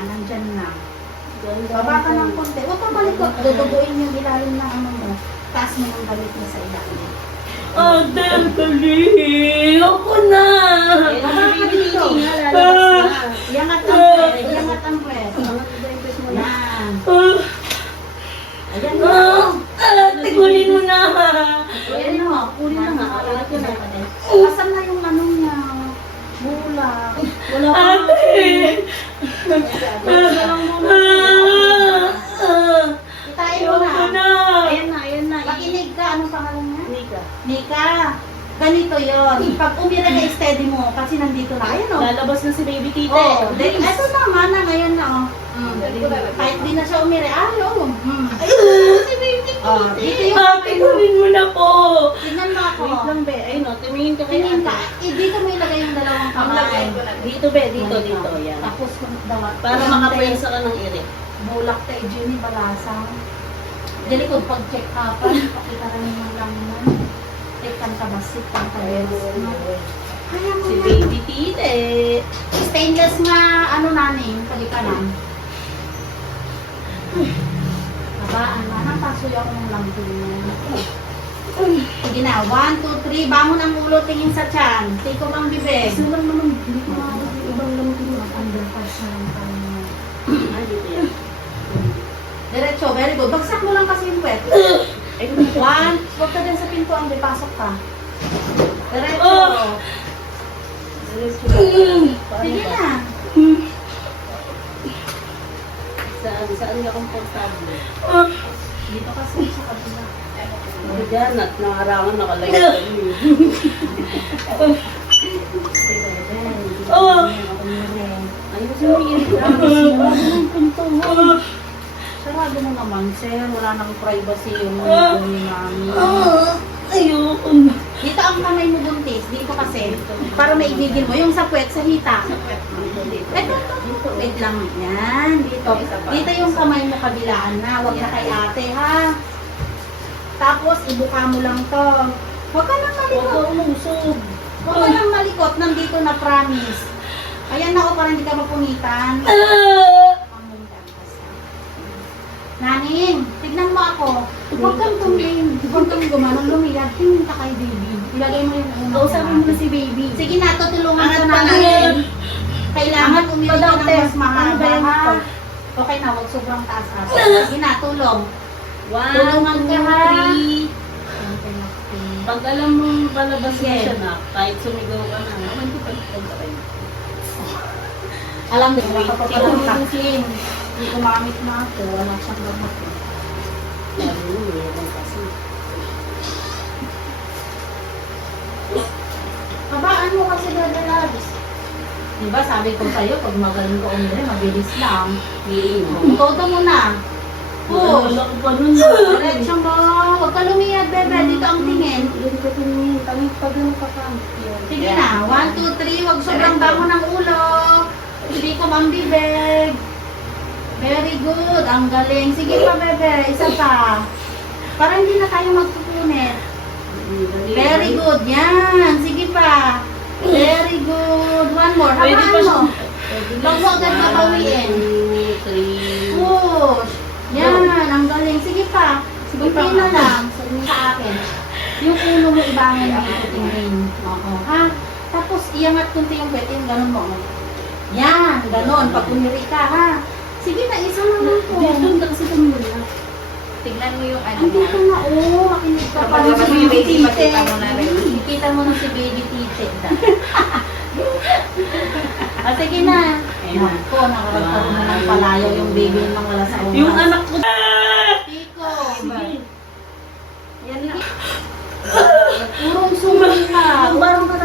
yan, nandyan na. Ganda. Baba ka ng konti. Huwag kang malikot. Duduguin yung ilalim ng ano mo. Taas mo yung damit mo sa ilalim. Ate, ang galing! Ako na! Baba ka dito. Iangat ang pwede. Iangat ang pwede. Yan. Ayan na. Ate, kunin mo na! Ayan na. Kunin na nga. Asan na yung ano niya? Bulak. Wala pa. Ate! Tayo Ako na. na! Ayan na. Makinig ka. Anong pangalan niya? Nika. Nika. Ganito yon. Pag umira na steady mo, kasi nandito na. Ayan o. Lalabas na si baby tite. Oh, ito naman na ngayon na oh. Kahit di na siya umira. Ay, oh. Si baby Oh, dito yung Ate, kunin mo na po! tingnan mo ako. Wait lang, be. Ayun o, tumingin ka kay Tingin ka. ate. Dito mo ilagay yung dalawang kamay. Dito, be. Dito, dito. Yan. Tapos daw. Para makapwensa ka ng irik. Bulak tayo, Jenny, balasang. Dili ko pag-check upan, pakita rin yung lang naman. Tekan kabasik, kang kabasik. Kaya mo Si yan. baby tite. Stainless nga, ano nanin, palikanan. Babaan na, napasuyo ako ng lampuin. Sige na, 1, 2, 3, bangon ang ulo, tingin sa tiyan. Take off ang bibig. Gusto lang naman. Hindi ko ibang lamang Underpass na lang tayo. Ay, dito yan. Diretso, very good. Bagsak mo lang kasi yung wet. Ay, 1, huwag ka din sa pintuan, may pasok ka. Diretso. Oh. Sige na. Saan ka komportable? Dito kasi sa kabila. Diyan at nangarangan nakalayo ka niyo. Oh! Ay, kasi may irik lang. Sarado mo naman, sir. Wala nang privacy yung mga namin. Ayoko. Dito ang kamay mo buntis. Dito kasi. Para maigigil mo. Yung sa puwet, sa hita. Ito. Wait lang. Yan. Dito. Dito yung kamay mo kabilaan na. Huwag na kay ate, ha? Tapos, ibuka mo lang to. Huwag ka nang Huwag malikot. ka umusog. Huwag ka nang malikot. Nandito na promise. Ayan na ako para hindi ka mapunitan. Naning, tignan mo ako. Huwag kang tumingin. Huwag kang gumanong lumiyad. Tingin ka kay baby. Ilagay mo yung unang Kausapin mo na si baby. Sige na, tutulungan ka Angat pa natin. na. Kailangan umili ka ng mas Ano mahaba, ba yan? ha? Okay na, huwag sobrang taas ate. Sige na, tulong. 1, Tulungan ka, ha? 2, 3. Pag alam mo palabas mo siya na, kahit sumigaw ka na, naman ko pa kayo. Alam din, wala ka pa palang takin. Hindi gumamit na ako, wala siyang gamot. Sabi mo, meron kasi. Habaan mo kasi dadalabis. Diba sabi ko sa'yo, pag magaling ka umili, mabilis lang. Todo mo na. Push. Wala ko pa nun. Diretso mo. Huwag ka lumiyad, bebe. Dito ang tingin. Yan ka tingin. Tangit pa ganun ka pa. Sige na. 1, 2, 3. Huwag sobrang bango ng ulo. Hindi ko mambibig. Very good. Ang galing. Sige pa, bebe. Isa pa. Para hindi na tayo magpupunit. Very good. Yan. Sige pa. Very good. One more. Pwede pa Habaan siya. mo. Huwag mo agad babawiin. 2, 3. Push. Yan. Ang galing. Sige pa. Sige na lang. Sa akin. Yung ulo mo ibangon ang itutingin. Oo. Ha? Tapos iangat kunti yung pwede. Yung ganun mo. Yan. Ganon. Pag umiri ka, ha? Sige na. Isa naman po. Dito kasi tumula. Tignan mo yung ano Andito niya. na. Oo. Makinig ka pa. Kapag Si baby tite. makita mo na rin. Ikita mo na si baby tite. Ah, sige na. Ayan. Ako, nakaragkaroon na ng palayaw yung baby yung mga sa oras. Yung anak ko. Tiko. Sige. Yan na. Purong suman ka. Yung barang ka